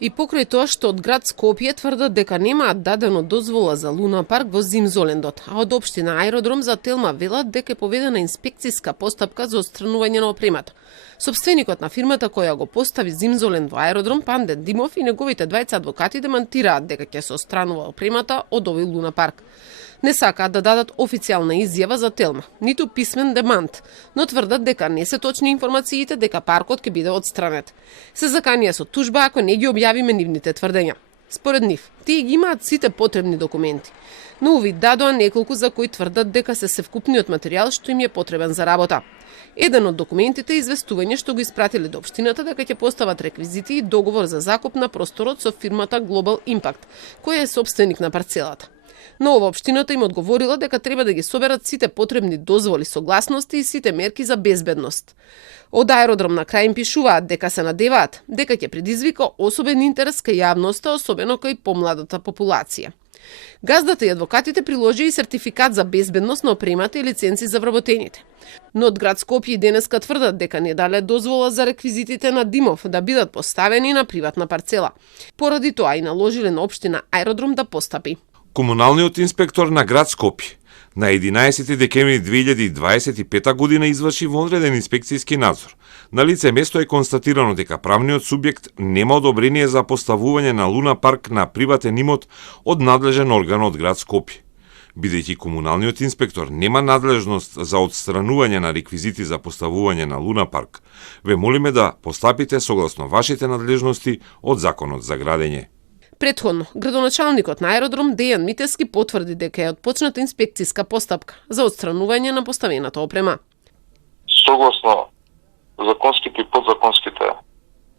И покрај тоа што од град Скопје тврдат дека немаат дадено дозвола за Луна парк во Зимзолендот, а од општина Аеродром за Телма велат дека е поведена инспекциска постапка за отстранување на опремата. Сопственикот на фирмата која го постави Зимзоленд во Аеродром, Панде Димов, и неговите двајца адвокати демантираат дека ќе се отстранува опремата од овој Луна парк. Не сакаат да дадат официјална изјава за Телма, ниту писмен демант, но тврдат дека не се точни информациите дека паркот ќе биде отстранет. Се заканија со тужба ако не ги објавиме нивните тврдења. Според нив, тие ги имаат сите потребни документи, но увид дадоа неколку за кои тврдат дека се севкупниот материјал што им е потребен за работа. Еден од документите е известување што го испратиле до општината дека ќе постават реквизити и договор за закуп на просторот со фирмата Global Impact, која е сопственик на парцелата. Но ова општината им одговорила дека треба да ги соберат сите потребни дозволи, согласности и сите мерки за безбедност. Од Аеродром на крај им пишуваат дека се надеваат дека ќе предизвика особен интерес кај јавноста, особено кај помладата популација. Газдата и адвокатите приложи и сертификат за безбедност на опремата и лиценци за вработените. Но од град Скопје и денеска тврдат дека не дале дозвола за реквизитите на Димов да бидат поставени на приватна парцела. Поради тоа и наложиле на општина Аеродром да постапи. Комуналниот инспектор на град Скопје на 11 декември 2025 година изврши вонреден инспекцијски надзор. На лице место е констатирано дека правниот субјект нема одобрение за поставување на Луна парк на приватен имот од надлежен орган од град Скопје. Бидејќи комуналниот инспектор нема надлежност за отстранување на реквизити за поставување на Луна парк, ве молиме да постапите согласно вашите надлежности од Законот за градење. Претходно, градоначалникот на Аеродром Дејан Митевски потврди дека е отпочната инспекцијска постапка за отстранување на поставената опрема. Согласно законските и подзаконските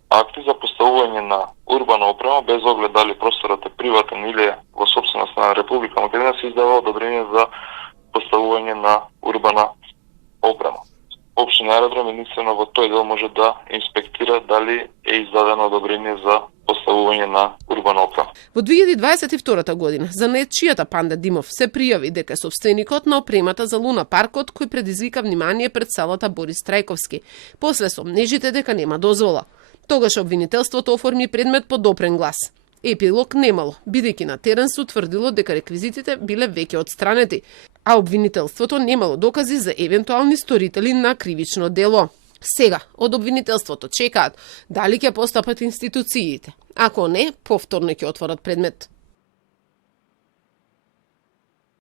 акти за поставување на урбана опрема, без оглед дали просторот е приватен или во сопственост на Република Македонија, се издава одобрение за поставување на урбана опрема. Општина Аеродром единствено во тој дел може да инспектира дали е издадено одобрение за поставување на урбана опрема. Во 2022 година за нечијата Панде Димов се пријави дека е сопственикот на опремата за Луна паркот кој предизвика внимание пред салата Борис Трајковски, после сомнежите дека нема дозвола. Тогаш обвинителството оформи предмет по допрен глас. Епилог немало, бидејќи на терен се утврдило дека реквизитите биле веќе отстранети, а обвинителството немало докази за евентуални сторители на кривично дело. Сега, од обвинителството чекаат дали ќе постапат институциите. Ако не, повторно ќе отворат предмет.